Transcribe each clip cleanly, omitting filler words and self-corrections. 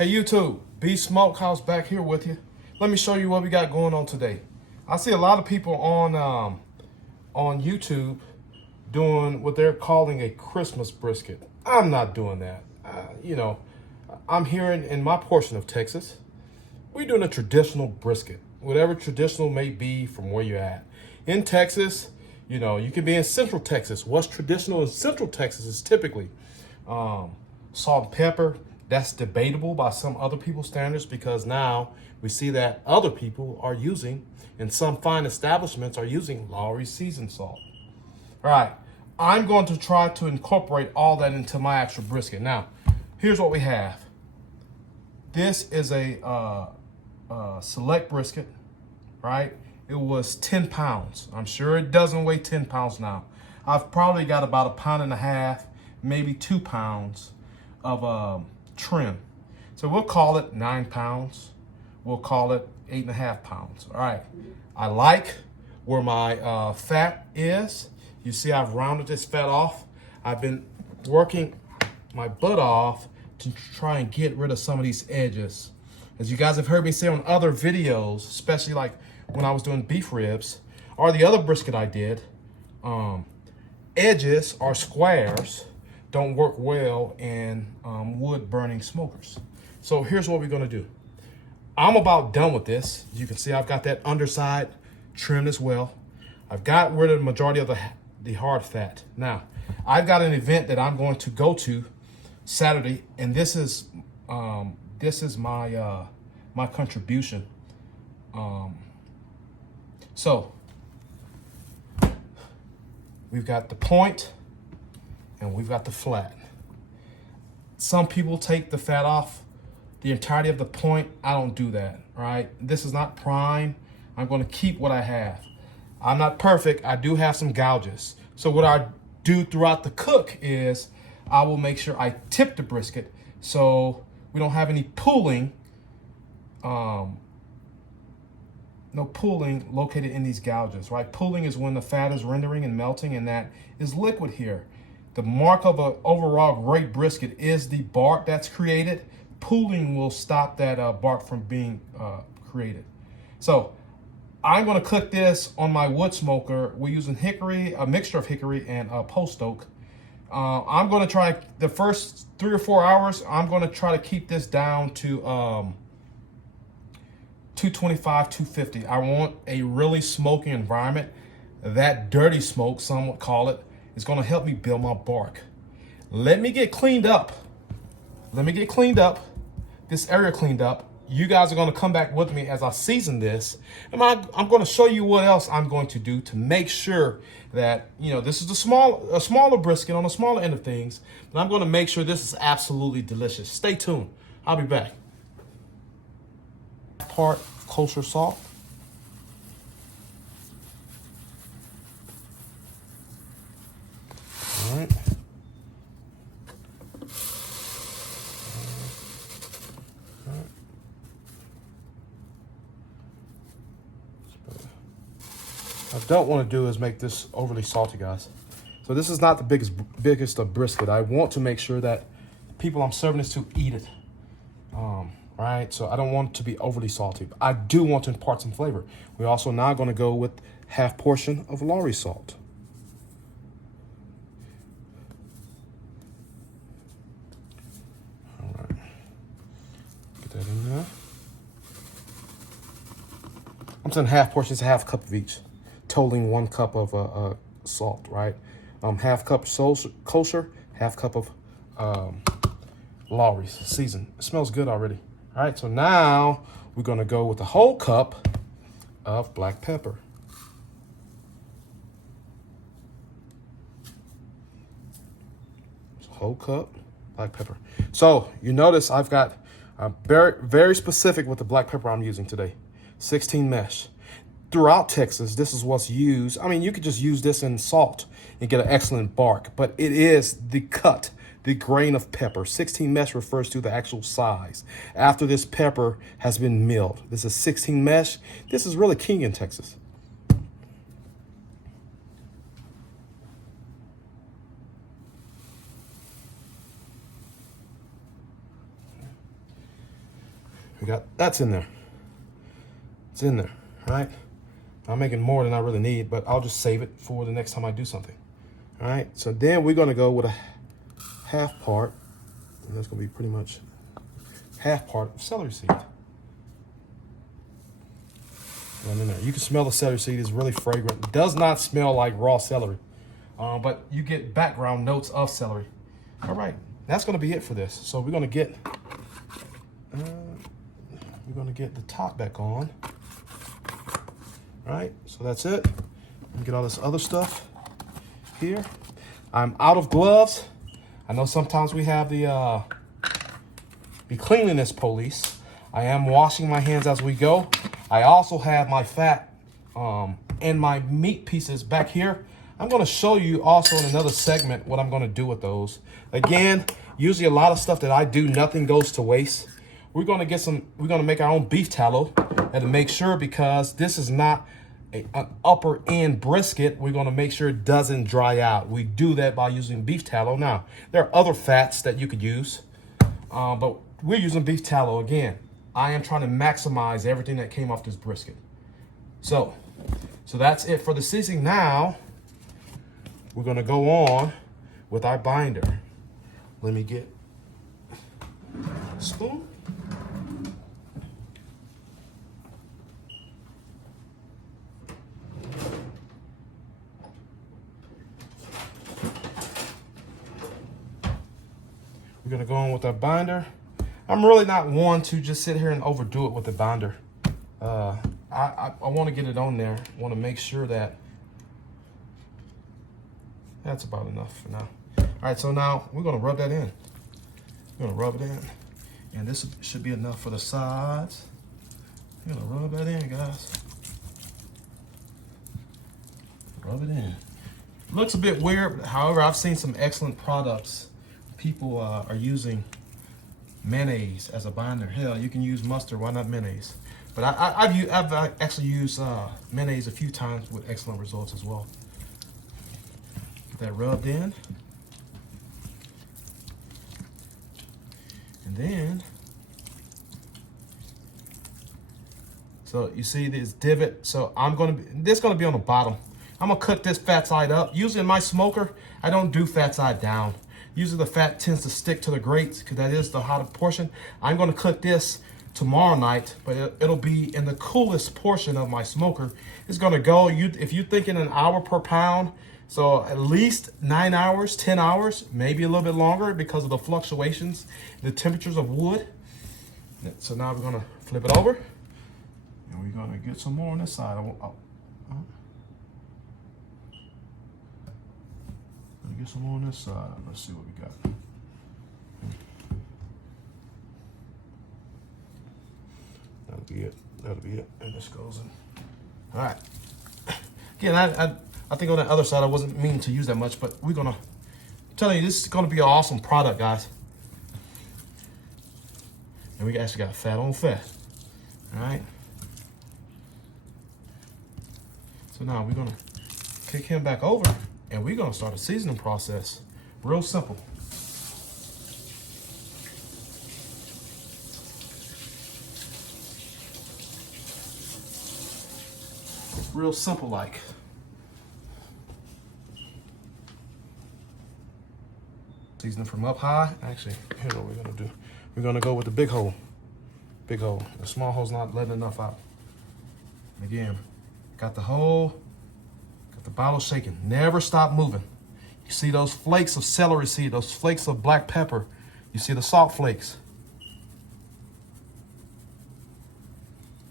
Hey YouTube, Beef Smokehouse back here with you. Let me show you what we got going on today. I see a lot of people on YouTube doing what they're calling a Christmas brisket. I'm not doing that. I'm here in my portion of Texas. We're doing a traditional brisket, whatever traditional may be from where you're at. In Texas, you can be in Central Texas. What's traditional in Central Texas is typically salt and pepper. That's debatable by some other people's standards because now we see that other people are using, and some fine establishments are using Lawry seasoned salt. All right, I'm going to try to incorporate all that into my actual brisket. Now, here's what we have. This is a select brisket, right? It was 10 pounds. I'm sure it doesn't weigh 10 pounds now. I've probably got about 1.5 pounds, maybe 2 pounds of trim. So we'll call it 9 pounds. We'll call it 8.5 pounds. All right. I like where my fat is. You see, I've rounded this fat off. I've been working my butt off to try and get rid of some of these edges. As you guys have heard me say on other videos, especially like when I was doing beef ribs or the other brisket I did, edges or squares don't work well in wood burning smokers. So here's what we're gonna do. I'm about done with this. You can see I've got that underside trimmed as well. I've got rid of the majority of the hard fat. Now, I've got an event that I'm going to go to Saturday, and this is my my contribution. So we've got the point and we've got the flat. Some people take the fat off the entirety of the point. I don't do that, right? This is not prime. I'm going to keep what I have. I'm not perfect. I do have some gouges. So what I do throughout the cook is I will make sure I tip the brisket so we don't have any pooling, no pooling located in these gouges, right? Pooling is when the fat is rendering and melting, and that is liquid here. The mark of an overall great brisket is the bark that's created. Pooling will stop that bark from being created. So I'm going to cook this on my wood smoker. We're using hickory, a mixture of hickory and post oak. I'm going to try the first 3 or 4 hours. I'm going to try to keep this down to 225, 250. I want a really smoky environment. That dirty smoke, some would call it, is going to help me build my bark. Let me get cleaned up. This area cleaned up. You guys are going to come back with me as I season this. And I'm going to show you what else I'm going to do to make sure that, this is a smaller brisket on the smaller end of things. But I'm going to make sure this is absolutely delicious. Stay tuned. I'll be back. Part kosher salt. All right. What I don't want to do is make this overly salty, guys. So this is not the biggest of brisket. I want to make sure that the people I'm serving this to eat it. Right? So I don't want it to be overly salty. But I do want to impart some flavor. We're also now going to go with half portion of Lawry salt. All right. Get that in there. I'm saying half portion is half cup of each, totaling 1 cup of salt, right? Half cup kosher, half cup of Lawry's seasoned. It smells good already. All right, so now we're gonna go with a whole cup of black pepper. Whole cup black pepper. So you notice I've got very specific with the black pepper I'm using today. 16 mesh. Throughout Texas, this is what's used. I mean, you could just use this in salt and get an excellent bark, but it is the cut, the grain of pepper. 16 mesh refers to the actual size after this pepper has been milled. This is 16 mesh. This is really king in Texas. That's in there. It's in there, right? I'm making more than I really need, but I'll just save it for the next time I do something. All right, so then we're gonna go with a half part, and that's gonna be pretty much half part of celery seed. Right in there. You can smell the celery seed. It's really fragrant. It does not smell like raw celery, but you get background notes of celery. All right, that's gonna be it for this. So we're gonna get the top back on. All right, so that's it. Get all this other stuff here. I'm out of gloves. I know sometimes we have the cleanliness police. I am washing my hands as we go. I also have my fat and my meat pieces back here. I'm gonna show you also in another segment what I'm gonna do with those. Again, usually a lot of stuff that I do, nothing goes to waste. We're gonna make our own beef tallow, and to make sure, because this is not an upper end brisket, we're gonna make sure it doesn't dry out. We do that by using beef tallow. Now, there are other fats that you could use, but we're using beef tallow. Again, I am trying to maximize everything that came off this brisket. So that's it for the seasoning. Now, we're gonna go on with our binder. Let me get a spoon. We're gonna go on with our binder. I'm really not one to just sit here and overdo it with the binder. I want to get it on there. I want to make sure that that's about enough for now. All right, so now we're gonna rub that in. We're gonna rub it in, and this should be enough for the sides. We're gonna rub that in, guys. Rub it in. Looks a bit weird, however, I've seen some excellent products. People are using mayonnaise as a binder. Hell, you can use mustard. Why not mayonnaise? But I've actually used mayonnaise a few times with excellent results as well. Get that rubbed in, and then so you see this divot. So this is gonna be on the bottom. I'm gonna cook this fat side up. Usually in my smoker, I don't do fat side down. Usually the fat tends to stick to the grates because that is the hotter portion. I'm gonna cook this tomorrow night, but it'll be in the coolest portion of my smoker. It's gonna go, if you're thinking an hour per pound, so at least 9 hours, 10 hours, maybe a little bit longer because of the fluctuations, the temperatures of wood. So now we're gonna flip it over, and we're gonna get some more on this side. Get some more on this side. Let's see what we got. That'll be it. That'll be it. And this goes in. All right. Again, I think on the other side I wasn't meaning to use that much, but we're gonna tell you this is gonna be an awesome product, guys. And we actually got fat on fat. All right. So now we're gonna kick him back over. And we're gonna start a seasoning process. Real simple. Real simple like. Seasoning from up high. Actually, here's what we're gonna do. We're gonna go with the big hole. Big hole. The small hole's not letting enough out. And again, got the hole. The bottle shaking. Never stop moving. You see those flakes of celery seed, those flakes of black pepper. You see the salt flakes.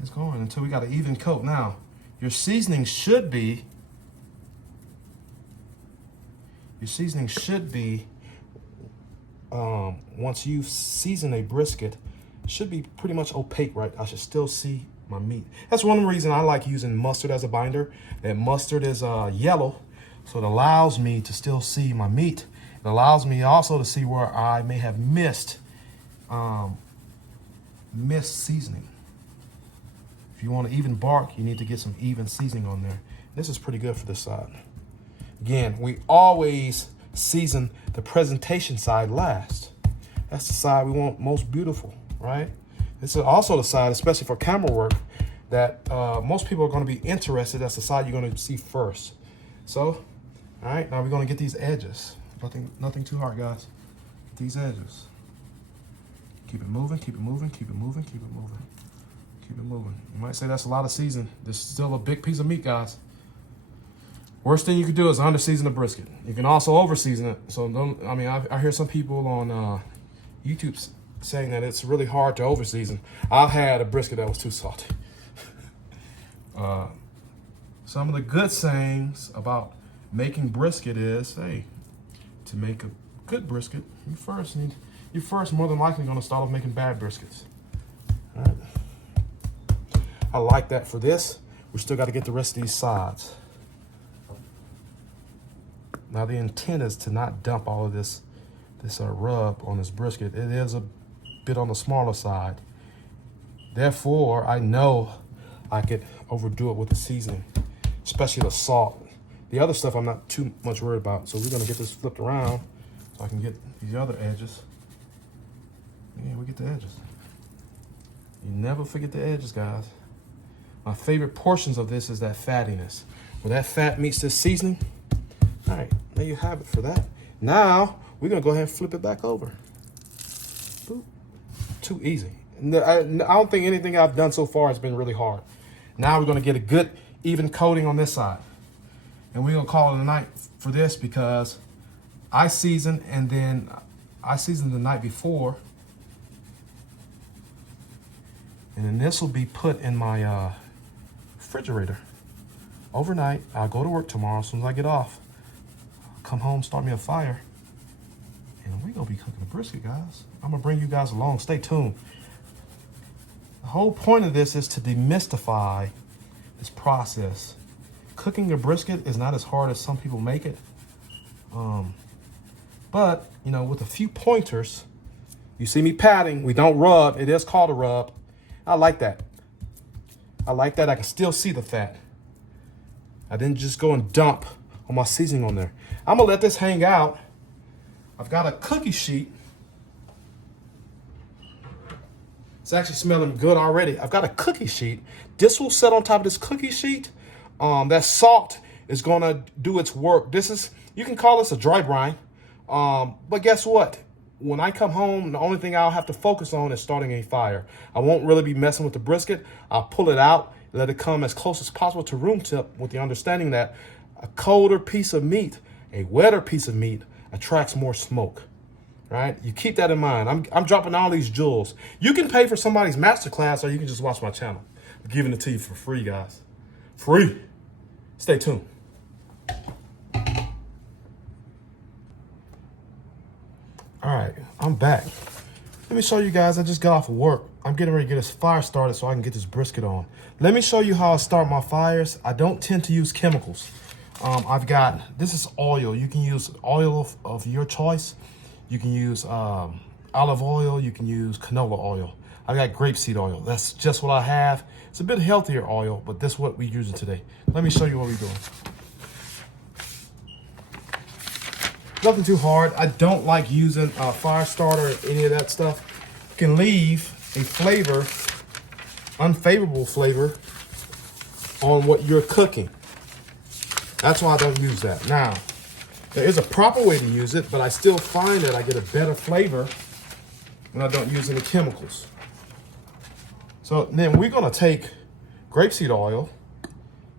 It's going until we got an even coat. Now, your seasoning should be once you've seasoned a brisket, should be pretty much opaque, right? I should still see my meat. That's one reason I like using mustard as a binder. That mustard is yellow, so it allows me to still see my meat. It allows me also to see where I may have missed seasoning. If you want an even bark, you need to get some even seasoning on there. This is pretty good for this side. Again, we always season the presentation side last. That's the side we want most beautiful, right? It's also the side, especially for camera work, that most people are going to be interested. That's the side you're going to see first. So, all right, now we're going to get these edges. Nothing too hard, guys. These edges. Keep it moving, keep it moving, keep it moving, keep it moving. Keep it moving. You might say that's a lot of season. This is still a big piece of meat, guys. Worst thing you could do is under-season a brisket. You can also over-season it. So, I hear some people on YouTube saying that it's really hard to over-season. I've had a brisket that was too salty. Some of the good sayings about making brisket is, hey, to make a good brisket, you're first more than likely going to start off making bad briskets. All right. I like that for this. We still got to get the rest of these sides. Now the intent is to not dump all of this rub on this brisket. It is a bit on the smaller side. Therefore, I know I could overdo it with the seasoning, especially the salt. The other stuff I'm not too much worried about. So we're gonna get this flipped around so I can get these other edges. Yeah, we get the edges. You never forget the edges, guys. My favorite portions of this is that fattiness. Where that fat meets this seasoning. All right, there you have it for that. Now, we're gonna go ahead and flip it back over. Boop. Too easy. I don't think anything I've done so far has been really hard. Now we're gonna get a good, even coating on this side. And we're gonna call it a night for this because I seasoned the night before. And then this will be put in my refrigerator overnight. I'll go to work tomorrow as soon as I get off. Come home, start me a fire, and we're gonna be cooking a brisket, guys. I'm gonna bring you guys along. Stay tuned. The whole point of this is to demystify this process. Cooking a brisket is not as hard as some people make it. But, with a few pointers, you see me patting, we don't rub. It is called a rub. I like that. I can still see the fat. I didn't just go and dump all my seasoning on there. I'm gonna let this hang out. I've got a cookie sheet. It's actually smelling good already. I've got a cookie sheet. This will set on top of this cookie sheet. That salt is gonna do its work. You can call this a dry brine. But guess what? When I come home, the only thing I'll have to focus on is starting a fire. I won't really be messing with the brisket. I'll pull it out, let it come as close as possible to room temp with the understanding that a colder piece of meat, a wetter piece of meat, attracts more smoke, right? You keep that in mind. I'm dropping all these jewels. You can pay for somebody's masterclass or you can just watch my channel. I'm giving it to you for free, guys. Free. Stay tuned. All right, I'm back. Let me show you guys, I just got off of work. I'm getting ready to get this fire started so I can get this brisket on. Let me show you how I start my fires. I don't tend to use chemicals. This is oil. You can use oil of your choice. You can use olive oil. You can use canola oil. I've got grapeseed oil. That's just what I have. It's a bit healthier oil, but that's what we're using today. Let me show you what we're doing. Nothing too hard. I don't like using a fire starter or any of that stuff. It can leave a unfavorable flavor on what you're cooking. That's why I don't use that. Now, there is a proper way to use it, but I still find that I get a better flavor when I don't use any chemicals. So then we're gonna take grapeseed oil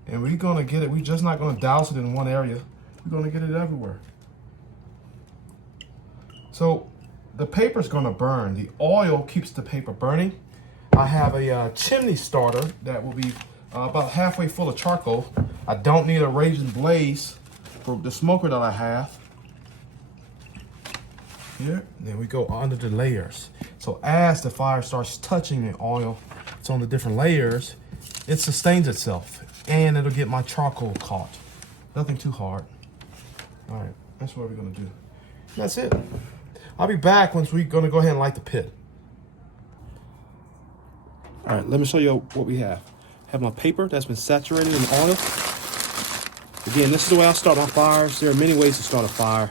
and we're gonna get it, we're just not gonna douse it in one area. We're gonna get it everywhere. So the paper's gonna burn. The oil keeps the paper burning. I have a chimney starter that will be about halfway full of charcoal. I don't need a raging blaze for the smoker that I have. Here, then we go under the layers. So as the fire starts touching the oil, it's on the different layers, it sustains itself and it'll get my charcoal caught. Nothing too hard. All right, that's what we're gonna do. That's it. I'll be back once we're gonna go ahead and light the pit. All right, let me show you what we have. I have my paper that's been saturated in oil. Again, this is the way I start my fires. There are many ways to start a fire.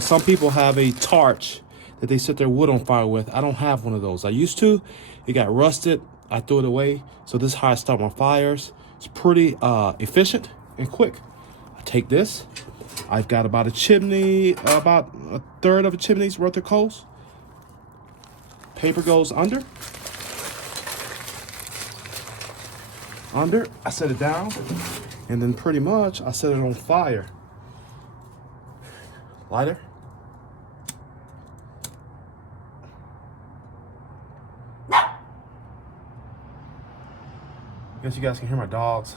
Some people have a torch that they set their wood on fire with. I don't have one of those. I used to. It got rusted. I threw it away. So this is how I start my fires. It's pretty efficient and quick. I take this. I've got about a chimney, about a third of a chimney's worth of coals. Paper goes under. I set it down, and then pretty much I set it on fire. Lighter. Guess you guys can hear my dogs.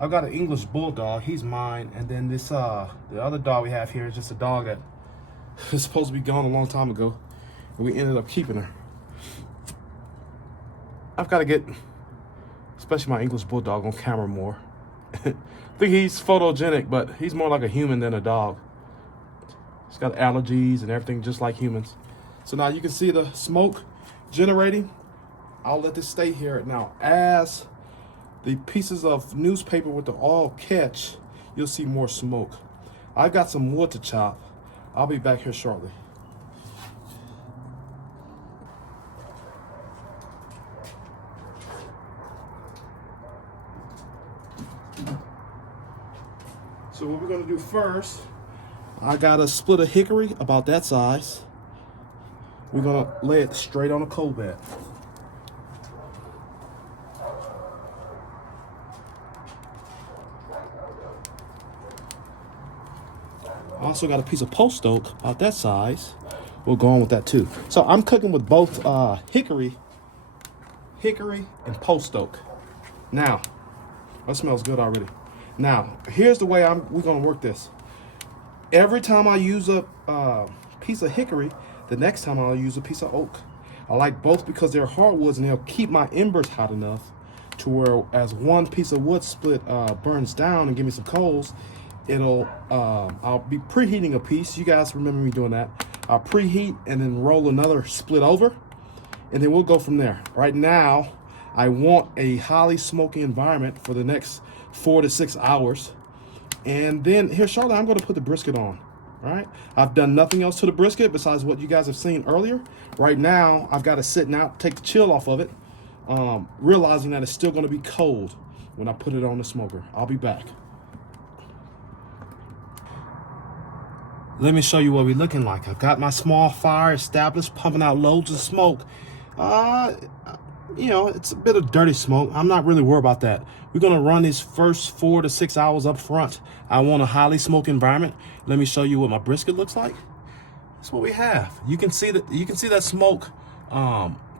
I've got an English bulldog. He's mine, and then this the other dog we have here is just a dog that was supposed to be gone a long time ago, and we ended up keeping her. I've got to get, especially my English bulldog, on camera more. I think he's photogenic, but he's more like a human than a dog. He's got allergies and everything just like humans. So now you can see the smoke generating. I'll let this stay here. Now, as the pieces of newspaper with the oil catch, you'll see more smoke. I've got some wood to chop. I'll be back here shortly. So what we're gonna do first, I got a split of hickory about that size. We're gonna lay it straight on a coal bed. I also got a piece of post oak about that size. We'll go on with that too. So I'm cooking with both hickory and post oak. Now, that smells good already. Now, here's the way we're gonna work this. Every time I use a piece of hickory, the next time I'll use a piece of oak. I like both because they're hardwoods and they'll keep my embers hot enough to where as one piece of wood split burns down and give me some coals, I'll be preheating a piece. You guys remember me doing that. I'll preheat and then roll another split over, and then we'll go from there. Right now, I want a highly smoky environment for the next 4 to 6 hours. And then here shortly, I'm gonna put the brisket on, all right? I've done nothing else to the brisket besides what you guys have seen earlier. Right now, I've got to sit now, take the chill off of it, realizing that it's still gonna be cold when I put it on the smoker. I'll be back. Let me show you what we're looking like. I've got my small fire established, pumping out loads of smoke. You know, it's a bit of dirty smoke. I'm not really worried about that. We're gonna run these first 4 to 6 hours up front. I want a highly smoked environment. Let me show you what my brisket looks like. That's what we have. You can see that smoke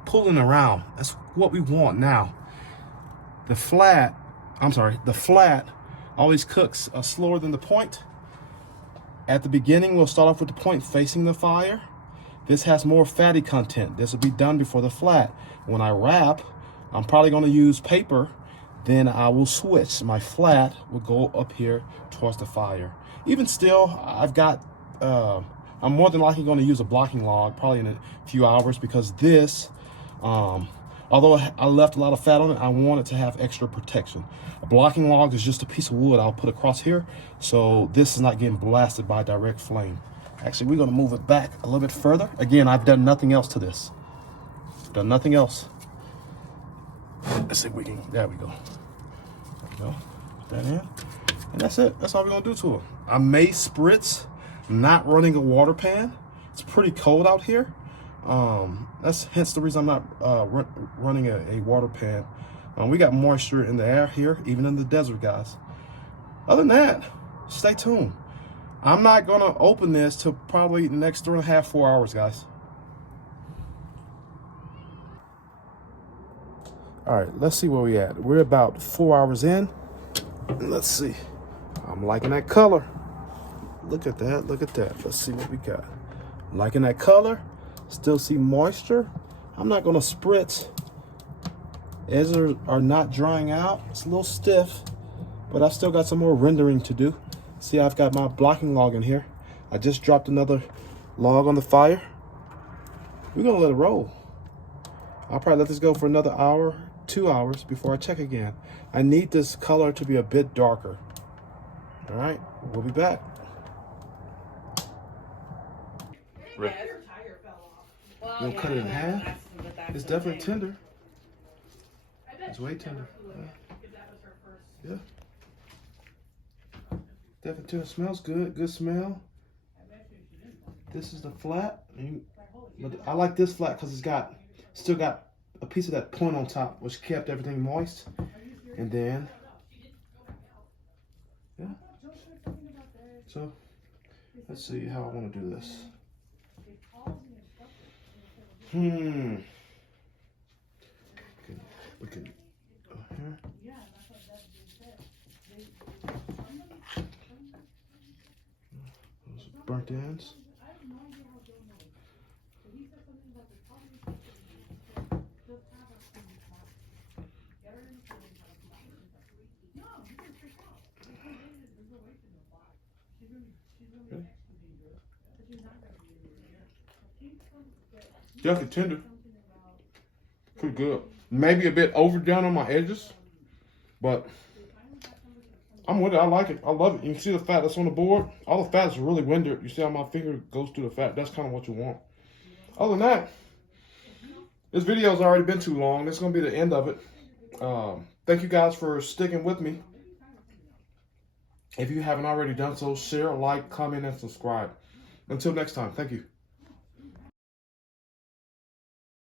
pulling around. That's what we want now. The flat always cooks slower than the point. At the beginning, we'll start off with the point facing the fire. This has more fatty content. This will be done before the flat. When I wrap, I'm probably going to use paper. Then I will switch. My flat will go up here towards the fire. Even still, I've got, I'm more than likely going to use a blocking log probably in a few hours because this, although I left a lot of fat on it, I want it to have extra protection. A blocking log is just a piece of wood I'll put across here, so this is not getting blasted by direct flame. Actually, we're gonna move it back a little bit further. Again, I've done nothing else to this. Done nothing else. Let's see if we can, there we go. There we go, put that in. And that's it, that's all we're gonna do to it. I may spritz, not running a water pan. It's pretty cold out here. That's hence the reason I'm not running a water pan. We got moisture in the air here, even in the desert, guys. Other than that, stay tuned. I'm not gonna open this till probably the next 3.5, 4 hours, guys. All right, let's see where we at. We're about 4 hours in. Let's see. I'm liking that color. Look at that, look at that. Let's see what we got. Liking that color. Still see moisture. I'm not gonna spritz. Edges are not drying out. It's a little stiff, but I still got some more rendering to do. See, I've got my blocking log in here. I just dropped another log on the fire. We're gonna let it roll. I'll probably let this go for another hour, 2 hours before I check again. I need this color to be a bit darker. All right, we'll be back. Rick. Tire fell We'll cut it in half. It's definitely tender. It's way tender. Yeah. Definitely tender. Smells good. Good smell. This is the flat. But I like this flat because it's still got a piece of that point on top, which kept everything moist. And then, yeah. So, let's see how I want to do this. We can go here. Those burnt ends. Definitely tender. Pretty good. Maybe a bit overdone on my edges, but I'm with it. I like it. I love it. You can see the fat that's on the board. All the fat is really rendered. You see how my finger goes through the fat? That's kind of what you want. Other than that, this video has already been too long. This is going to be the end of it. Thank you guys for sticking with me. If you haven't already done so, share, like, comment, and subscribe. Until next time, thank you.